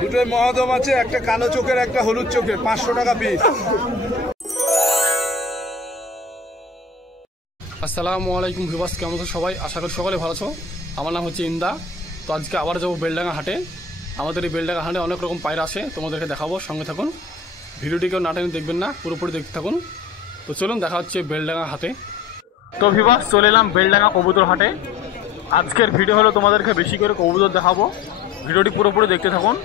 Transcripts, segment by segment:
দুটোই মহাদম আছে, একটা কালো চোখের একটা হলুদ চোখের, 500 টাকা পিস। আসসালামু আলাইকুম ভিউয়ার্স, কেমন আছো সবাই? আশা করি সকলে ভালো আছো। আমার নাম হচ্ছে ইন্দা। তো আজকে আবার যাবো বেলডাঙ্গা হাটে। আমাদের এই বেলডাঙ্গা হাটে অনেক রকম পায়রা আসে, তোমাদেরকে দেখাবো, সঙ্গে থাকুন। ভিডিওটিকেও না টেনে দেখবেন না, পুরোপুরি দেখতে থাকুন। তো চলুন দেখা হচ্ছে বেলডাঙ্গা হাটে। তো ভিউয়ার্স, চলে এলাম বেলডাঙ্গা কবুতর হাটে। আজকের ভিডিও হলো তোমাদেরকে বেশি করে কবুতর দেখাবো, ভিডিওটি পুরোপুরি দেখতে থাকুন।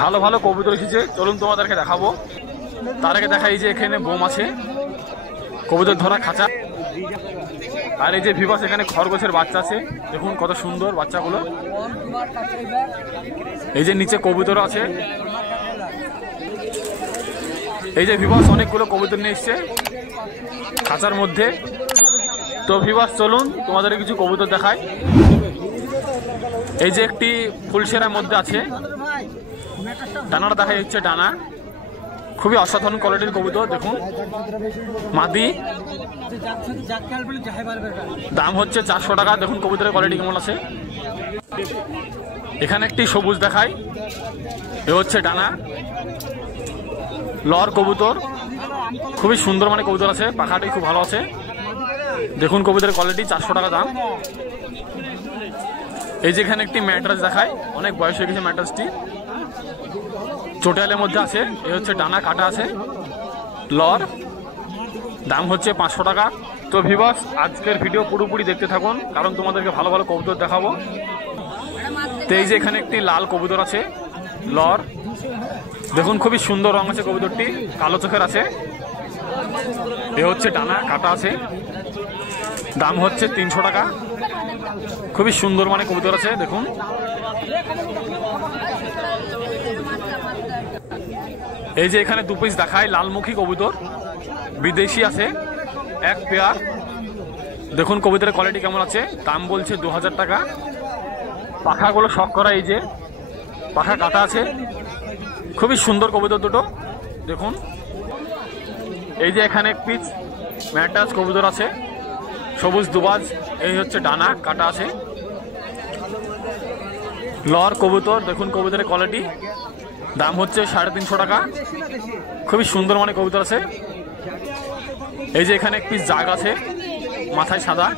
ভালো ভালো কবুতর এসেছে, চলুন তোমাদেরকে দেখাবো। তার আগে দেখাই যে এখানে বোম আছে, কবুতর ধরা খাঁচা। আর এই যে ভিউয়ার্স, এখানে খরগোশের বাচ্চা আছে, দেখুন কত সুন্দর বাচ্চাগুলো। এই যে নিচে কবুতর আছে। এই যে ভিউয়ার্স, অনেকগুলো কবুতর নিয়ে এসছে খাঁচার মধ্যে। তো ভিউয়ার্স, চলুন তোমাদের কিছু কবুতর দেখাই। এই যে একটি ফুলসেরার মধ্যে আছে, ডানাটা দেখা যাচ্ছে, ডানা খুবই অসাধারণ কোয়ালিটির কবুতর। দেখুন মাদি, দাম হচ্ছে 400 টাকা। দেখুন কবুতরের কোয়ালিটি কেমন আছে। এখানে একটি সবুজ দেখাই, এ হচ্ছে ডানা লর কবুতর, খুবই সুন্দর মানে কবুতর আছে, পাখাটি খুব ভালো আছে। দেখুন কবুতরের কোয়ালিটি, 400 টাকা দাম। এই যে এখানে একটি ম্যাট্রাস দেখায়, অনেক বয়স হয়ে গেছে ম্যাট্রাসটি, চোটালের মধ্যে আছে। এ হচ্ছে ডানা কাটা আছে, লর, দাম হচ্ছে 500 টাকা। তো ভিউয়ার্স, আজকের ভিডিও পুরোপুরি দেখতে থাকুন, কারণ তোমাদেরকে ভালো ভালো কবুতর দেখাবো। তো এই যে এখানে একটি লাল কবুতর আছে, লর, দেখুন খুবই সুন্দর রং আছে কবুতরটি, কালো চোখের আছে। এ হচ্ছে ডানা কাটা আছে, দাম হচ্ছে 300 টাকা। খুবই সুন্দর মানে কবুতর আছে, দেখুন। এই যে এখানে 2 পিস দেখায়, লালমুখী কবুতর, বিদেশি আছে, 1 পেয়ার। দেখুন কবুতরের কোয়ালিটি কেমন আছে, দাম বলছে 2000 টাকা। পাখাগুলো শখ করা, এই যে পাখা কাটা আছে, খুবই সুন্দর কবুতর দুটো, দেখুন। এই যে এখানে 1 পিস ম্যাটাস কবুতর আছে, সবুজ দুবাজ, এই হচ্ছে ডানা কাটা আছে, লর কবুতর। দেখুন কবুতরের কোয়ালিটি, দাম হচ্ছে 350 টাকা। খুবই সুন্দর মানে কবুতর আছে। এই যে এখানে 1 পিস জাগ আছে, মাথায় সাদা,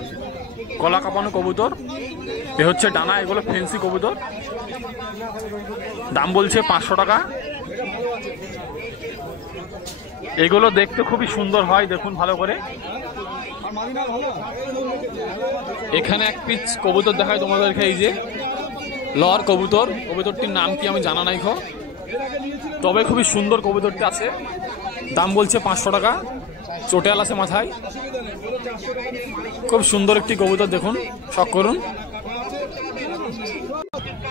গলা কাঁপানো কবুতর, এ হচ্ছে ডানা, এগুলো ফেন্সি কবুতর, দাম বলছে 500 টাকা। এগুলো দেখতে খুবই সুন্দর হয়, দেখুন ভালো করে। এখানে 1 পিস কবুতর দেখায় তোমাদেরকে, এই যে লর কবুতর, কবুতরটির নাম কি আমি জানা নাই, তবে খুবই সুন্দর কবুতরটি আছে, দাম বলছে 500 টাকা। চোটাল আছে মাথায়, খুব সুন্দর একটি কবুতর, দেখুন, শখ করুন।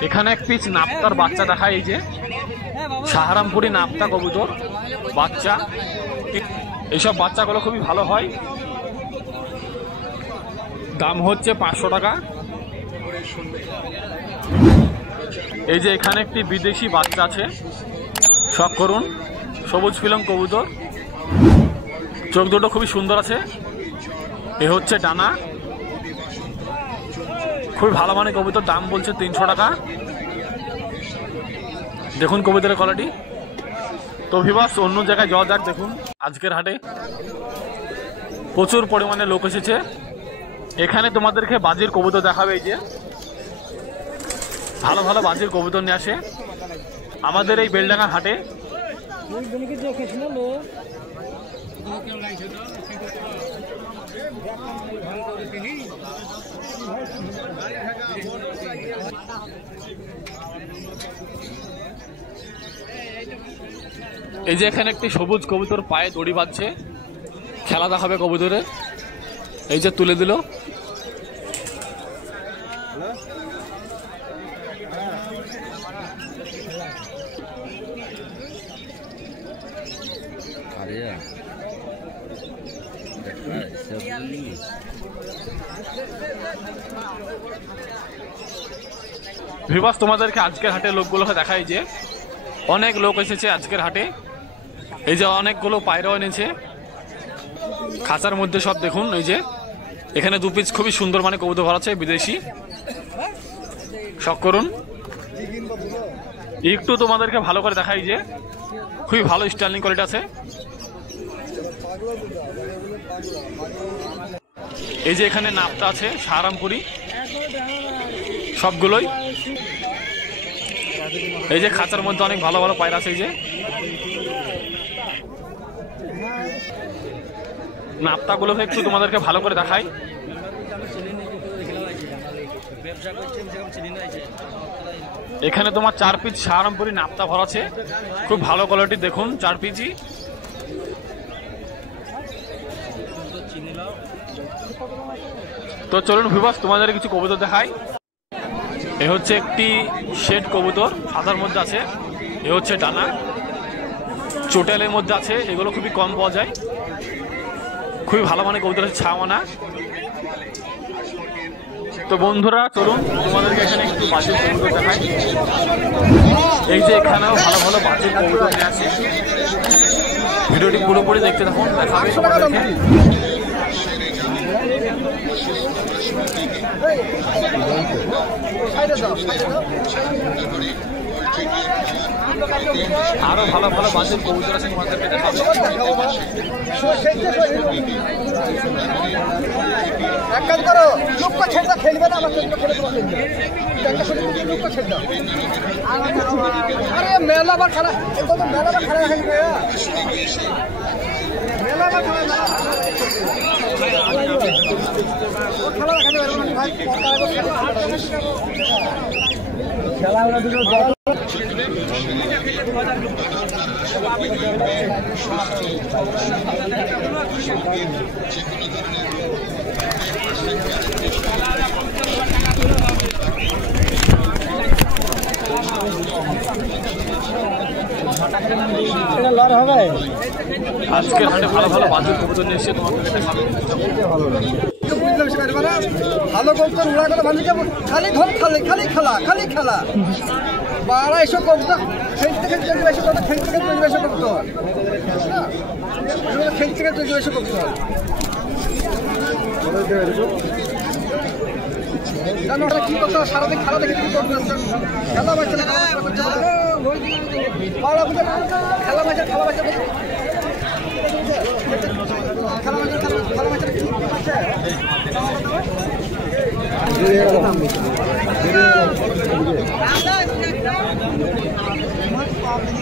এখানে 1 পিস নাপ্তার বাচ্চা দেখায়, এই যে সাহারামপুরি নাপ্তা কবুতর বাচ্চা, এইসব বাচ্চাগুলো খুবই ভালো হয়, দাম হচ্ছে 500 টাকা। এই যে এখানে একটি বিদেশি বাচ্চা আছে, শখ করুন, সবুজ ফিলং কবুতর, চোখ দুটো খুবই সুন্দর আছে। এ হচ্ছে ডানা, খুবই ভালো মানে কবুতর, দাম বলছে 300 টাকা। দেখুন কবুতরের কোয়ালিটি। তো ভিউয়ার্স, অন্য জায়গায় যাওয়া যাক। দেখুন আজকের হাটে প্রচুর পরিমাণে লোক এসেছে। এখানে তোমাদেরকে বাজির কবুতর দেখাবে, এই যে ভালো ভালো বাজির কবুতর নিয়ে আসে আমাদের এই বেলডাঙ্গা হাটে। এই যে এখানে একটি সবুজ কবুতর পায়ে দড়ি বাঁধছে, খেলা দেখাবে কবুতরে, এই যে তুলে দিল। ভিউয়ার্স, তোমাদেরকে আজকের হাটে লোকগুলোকে দেখাই, যে অনেক লোক এসেছে আজকের হাটে। এই যে অনেকগুলো পায়রা এনেছে খাঁচার মধ্যে সব, দেখুন। এই যে এখানে 2 পিস খুবই সুন্দর মানে কবুতর আছে, বিদেশি, শখ করুন। একটু তোমাদেরকে ভালো করে দেখাই যে খুবই ভালো স্টাইলিং কোয়ালিটি আছে। এই যে এখানে নাপতা আছে সাহারামপুরি সবগুলোই। এই যে খাঁচার মধ্যে অনেক ভালো ভালো পায়রা আছে। এই যে নাপতাগুলোকে একটু তোমাদেরকে ভালো করে দেখাই। এখানে তোমার 4 পিস সাহারামপুরি নাপতা ভরা আছে, খুব ভালো কোয়ালিটি। দেখুন 4 পিসই। তো চলুন ভিউয়ার্স তোমাদের কিছু কবুতর দেখাই। এ হচ্ছে একটি শেড কবুতর, সাদার মধ্যে আছে। এ হচ্ছে ডানা, চোটালের মধ্যে আছে। এগুলো খুবই কম পাওয়া যায়, খুবই ভালো মানে কবুতর আছে, ছাওয়ানা। তো বন্ধুরা চলুন তোমাদেরকে এখানে একটু বাজির কবুতর দেখাই। এই যে এখানেও ভালো ভালো বাজির কবুতর আছে। ভিডিওটি পুরোপুরি দেখতে থাকুন, দেখাবে তোমাদেরকে। আরো ভালো ভালো বাজির কবুতর আছে, তোমাদেরকে দেখাবো। এক কাজ করো, লোক ছেড়ে দাও, খেলবে না আমার খেলবে আরে মেলা বার খেলা, মেলা বার খেলা খেলবে, মেলা বার খেলা আজকে হাটে ভালো ভালো বাজির কবুতর নিয়ে এসে তোমাদেরকে দেখাবো। ভালো কবুতর উড়া করে মানুষকে খালি ধর, খালি খালি খেলা, খালি খেলা। বারা এসব কবুতর খেলতে খেলতে তৈরি বেশি কবুতর, খেলতে খেলতে তৈরি বেশি কবুতর, খেলতে খেলতে তৈরি বেশি কবুতর। জানো ওরা কি করতো, সারাদিন খেলা দেখে কি করতো, খেলা বাচ্চা খেলা বাচ্চা খেলা বাচ্চা খেলা বাচ্চা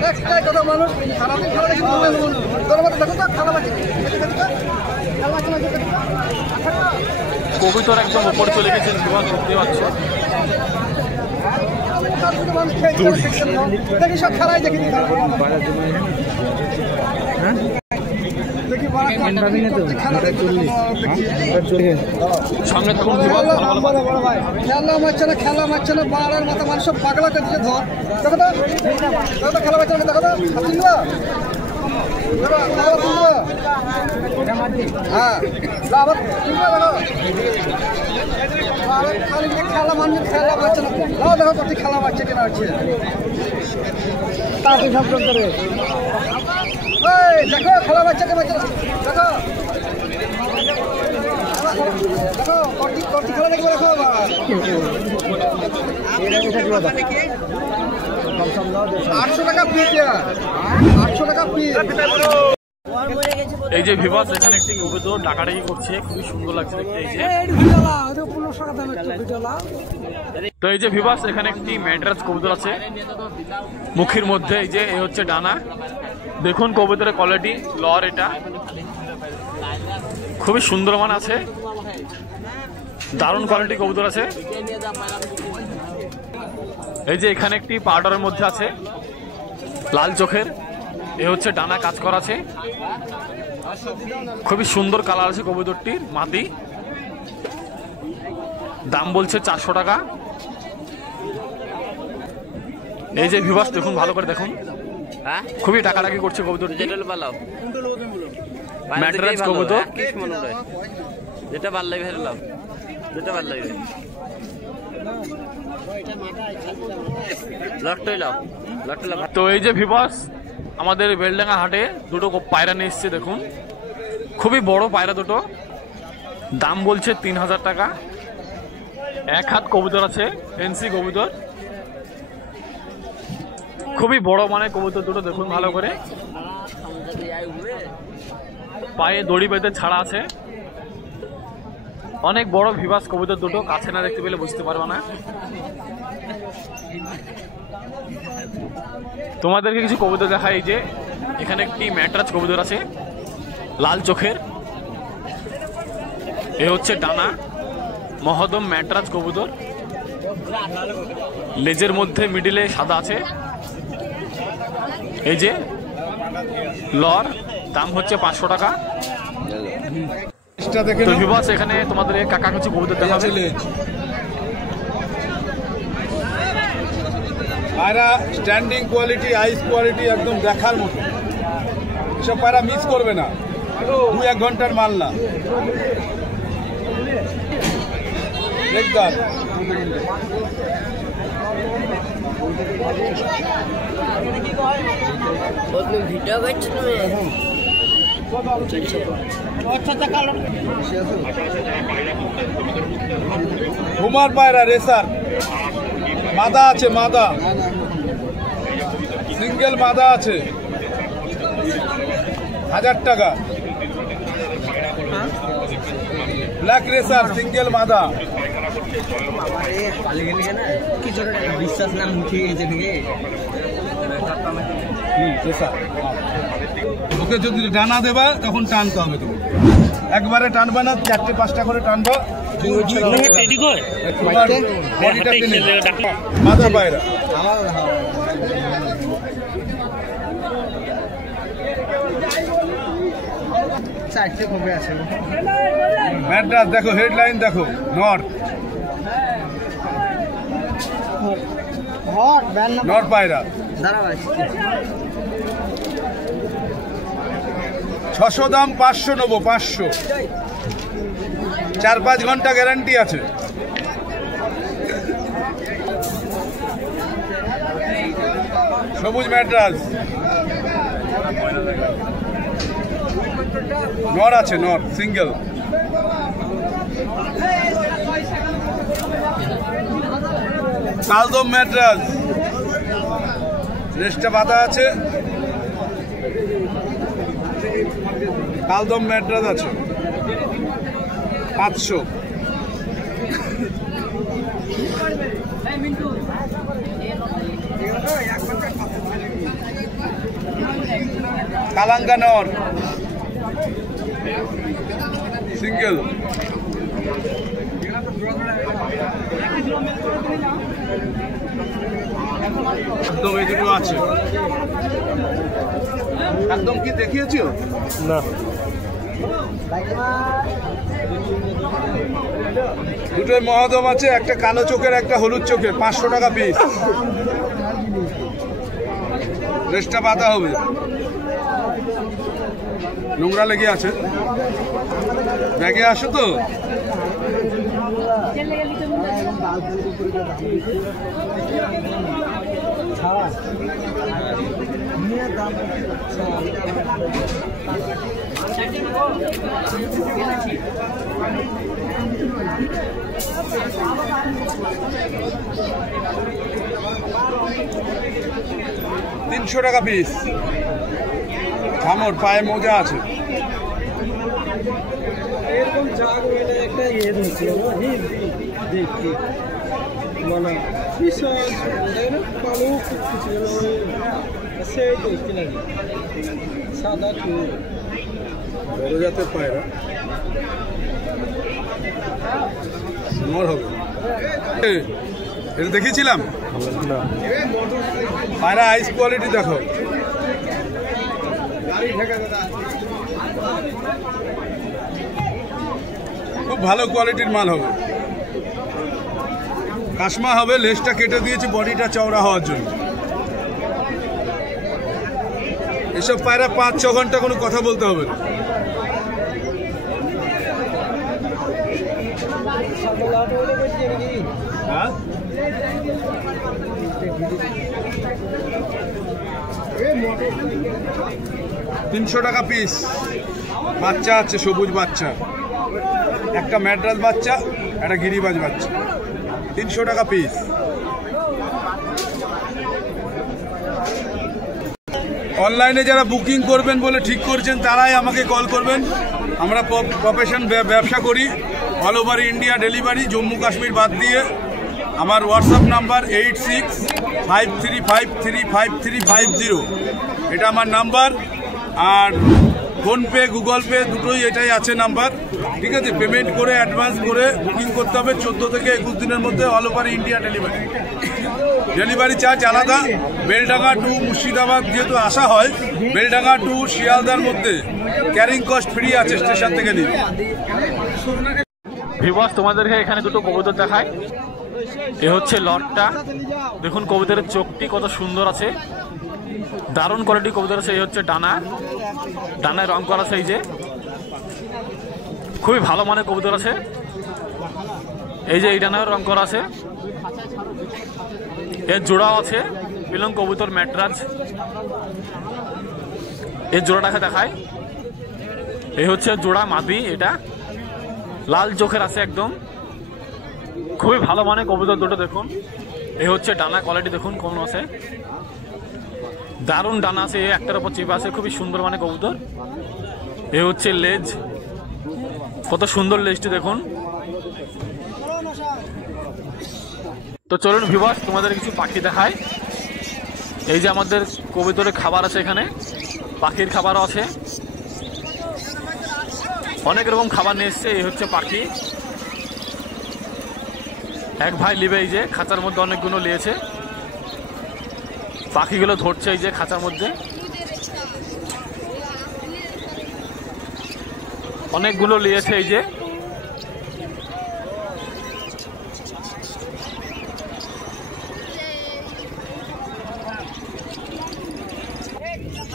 একটাই কথা, মানুষ সারাদিন খেলা দেখে দেখো তো খেলা বাচ্চা কবুতর একদম উপরে চলে গেছে, দেখতে পাচ্ছ। দেখি সব খেলাই দেখি সঙ্গে থাকুন। খেলা মারছে না, খেলা মারছে না, বাড়ার মাথা মানুষ সব পাগলা করে দিচ্ছে। ধর দেখো তো খেলা মারছে না, দেখো তো হ্যাঁ আবার খালি খেলা মানুষ খেলা পাচ্ছে না। দেখো কত খেলা পাচ্ছে কিনা হচ্ছে, দেখো খেলা বাচ্চা কে বাচ্চা, দেখো দেখো কটি খেলা দেখবো, দেখো 800 টাকা পিস, 800 টাকা পিস। এই যে ভিউয়ার্স এখানে একটি কবুতর ডাকাডাকি করছে, খুবই সুন্দর লাগছে দেখতে। এই যে তো এই যে ভিউয়ার্স এখানে একটি ম্যাড্রাস কবুতর আছে মুখের মধ্যে। এই যে এই হচ্ছে ডানা, দেখুন কবুতরের কোয়ালিটি লর, এটা খুবই সুন্দর মান আছে, দারুণ কোয়ালিটি কবুতর আছে। এই যে এখানে একটি পাউডারের মধ্যে আছে লাল চোখের, এ হচ্ছে ডানা কাজ করা আছে, খুবই সুন্দর কালার আছে কবুতরটির। মাদি, দাম বলছে 400 টাকা। এই যে ভিউয়ার্স দেখুন, ভালো করে দেখুন, খুবই টাকাটাকি করছে কবুতরটি। ম্যাড্রাস কবুতর, যেটা ভাল লাগবে সেটা লাভ, যেটা ভাল লাগবে লটটাই লাভ, লটটা লাভ। তো এই যে ভিউয়ার্স আমাদের বেলডাঙ্গা হাটে দুটো পায়রা নিয়ে এসছে, দেখুন খুবই বড় পায়রা দুটো, দাম বলছে 3000 টাকা। এক হাত কবুতর আছে, ফেন্সি কবুতর, খুবই বড় মানের কবুতর দুটো। দেখুন ভালো করে, পায়ে দড়ি বেঁধে ছাড়া আছে। অনেক বড় ভিভাস কবুতর দুটো, কাছে না দেখতে পেলে বুঝতে পারবে না। তোমাদেরকে কিছু কবুতর দেখাই। এই যে এখানে একটি ম্যাটরাজ কবুতর আছে লাল চোখের, এ হচ্ছে ডানা মহদম ম্যাটরাজ কবুতর, লেজের মধ্যে মিডিলে সাদা আছে। এই যে লর, দাম হচ্ছে 500 টাকা। তো ভিউয়ার্স, এখানে তোমাদের কাকা কিছু কবুতর দেখাবে। পায়রা স্ট্যান্ডিং কোয়ালিটি, আইস কোয়ালিটি একদম দেখার মতো। এসব পায়রা মিস করবে না, 2-1 ঘন্টার মাল না। দেখদার ভিডিও করছো তুমি? ঘুমার পায়রা রেসার, মাদা আছে, মাদা সিঙ্গেল মাদা আছে, 1000 টাকা। ব্ল্যাক রেসার সিঙ্গেল মাদা। বিশ্বাস না উঠে গেছে ওকে যদি ডানা দেবা তখন টানতে হবে, তুমি একবারে টানবে না, 4-5টা করে টানবো। মাদা পায়রা চারটে কবে আছে ম্যাড্রাস দেখো, হেডলাইন দেখো, নর্থ নর্থ পায়রা 600 দাম, 500 নেবো, 500। 4-5 ঘন্টা গ্যারান্টি আছে। সবুজ ম্যাড্রাস নর আছে, নর সিঙ্গেল। কালদম ম্যাড্রাস, রেস্টটা বাঁধা আছে। কালদম ম্যাড্রাস আছে 500। কালাঙ্গা নর সিঙ্গেল। একদম এই দুটো আছে, একদম কি দেখিয়েছো না? দুটোই মহদম আছে, একটা কালো চোখের, একটা হলুদ চোখের, 500 টাকা পিস। রেস্টটা বাঁধা হবে, নোংরা লেগে আছে, ব্যাগে আসো তো। $300 টাকা পিস। ঝামর, পায়ে মোজা আছে। এরকম চাক মেলে একটা ইয়ে ধরছে দেখি মানে বিশাল কালো কিছু সেই দেখতে লাগে সাদা চুল, বড় জাতের পায়রা নর হবে। এটা দেখিয়েছিলাম পায়রা, আইস কোয়ালিটি দেখো। খুব ভালো কোয়ালিটির মাল হবে। কাশমা হবে, লেজটা কেটে দিয়েছে বডিটা চওড়া হওয়ার জন্য। এসব পায়রা 5-6 ঘন্টা কোনো কথা বলতে হবে না। হ্যাঁ, 300 টাকা পিস। বাচ্চা আছে, সবুজ বাচ্চা, একটা ম্যাড্রাস বাচ্চা, একটা গিরিবাজ বাচ্চা। 300 টাকা পিস। অনলাইনে যারা বুকিং করবেন বলে ঠিক করছেন তারাই আমাকে কল করবেন। আমরা প্রফেশন ব্যবসা করি, all over India delivery, Jammu Kashmir বাদ দিয়ে। আমার হোয়াটসঅ্যাপ নাম্বার 8653535350, এটা আমার নাম্বার। আর ফোনপে, গুগল পে দুটোই এটাই আছে নাম্বার, ঠিক আছে। পেমেন্ট করে অ্যাডভান্স করে বুকিং করতে হবে। 14 থেকে 21 দিনের মধ্যে all over India delivery. Delivery charge আলাদা। বেলডাঙ্গা টু মুর্শিদাবাদ যেহেতু আসা হয়, বেলডাঙ্গা টু শিয়ালদার মধ্যে ক্যারিং কস্ট ফ্রি আছে স্টেশন থেকে নিয়ে। ভিউয়ার্স, তোমাদেরকে এখানে দুটো কবুতর দেখায়। এ হচ্ছে লটটা, দেখুন কবুতরের চোখটি কত সুন্দর আছে, দারুণ কোয়ালিটি কবুতর আছে। এই হচ্ছে ডানায় রং করা আছে, এই যে খুবই ভালো মানের কবুতর আছে। এই যে এই ডানায় রং করা আছে। এর জোড়াও আছে, পিলং কবুতর ম্যাটরাজ। এর জোড়াটাকে দেখায়। এই হচ্ছে জোড়া মাদি, এটা লাল চোখের আছে একদম, খুবই ভালো মানের কবুতর দুটো। দেখুন এই হচ্ছে ডানা কোয়ালিটি, দেখুন কোন আছে, দারুণ ডানা আছে, একটার উপর চেপে আছে, খুবই সুন্দর মানে কবুতর। এ হচ্ছে লেজ, কত সুন্দর লেজটি দেখুন। তো চলুন ভিউয়ার্স, তোমাদের কিছু পাখি দেখায়। এই যে আমাদের কবুতরের খাবার আছে, এখানে পাখির খাবারও আছে, অনেক রকম খাবার নিয়ে এসছে। এই হচ্ছে পাখি, এক ভাই লিবে, এই যে খাঁচার মধ্যে অনেকগুলো নিয়েছে, পাখিগুলো ধরছে এই যে খাঁচার মধ্যে, অনেকগুলো নিয়েছে এই যে।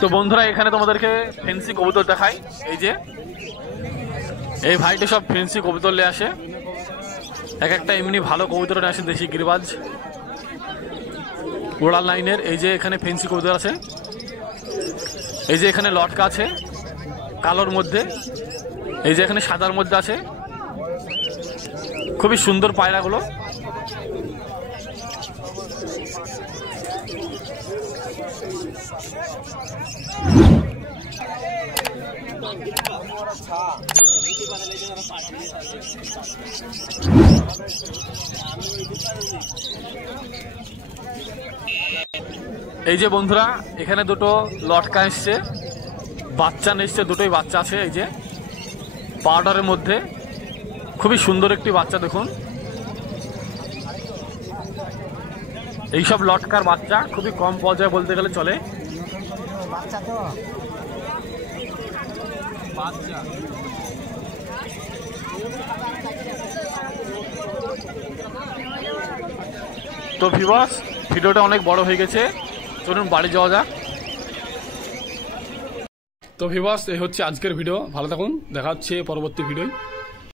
তো বন্ধুরা, এখানে তোমাদেরকে ফেন্সি কবুতর দেখায়। এই যে এই ভাইটি সব ফেন্সি কবুতর নিয়ে আসে, এক একটা এমনি ভালো কবুতর নিয়ে আসে, দেশি গিরিবাজ ওড়াল লাইনের। এই যে এখানে ফেন্সি কবুতর আছে, এই যে এখানে লটকা আছে কালোর মধ্যে, এই যে এখানে সাদার মধ্যে আছে, খুবই সুন্দর পায়রাগুলো। এই যে বন্ধুরা, এখানে দুটো লটকা এসছে, বাচ্চা এসছে, দুটোই বাচ্চা আছে। এই যে পাউডারের মধ্যে খুবই সুন্দর একটি বাচ্চা, দেখুন এইসব লটকার বাচ্চা খুবই কম পাওয়া যায় বলতে গেলে চলে। তো ভিউয়ার্স, ভিডিওটা অনেক বড় হয়ে গেছে, চলুন বাড়ি যাওয়া যাক। তো ভিউয়ার্স, এই হচ্ছে আজকের ভিডিও। ভালো থাকুন, দেখা হচ্ছে পরবর্তী ভিডিওয়।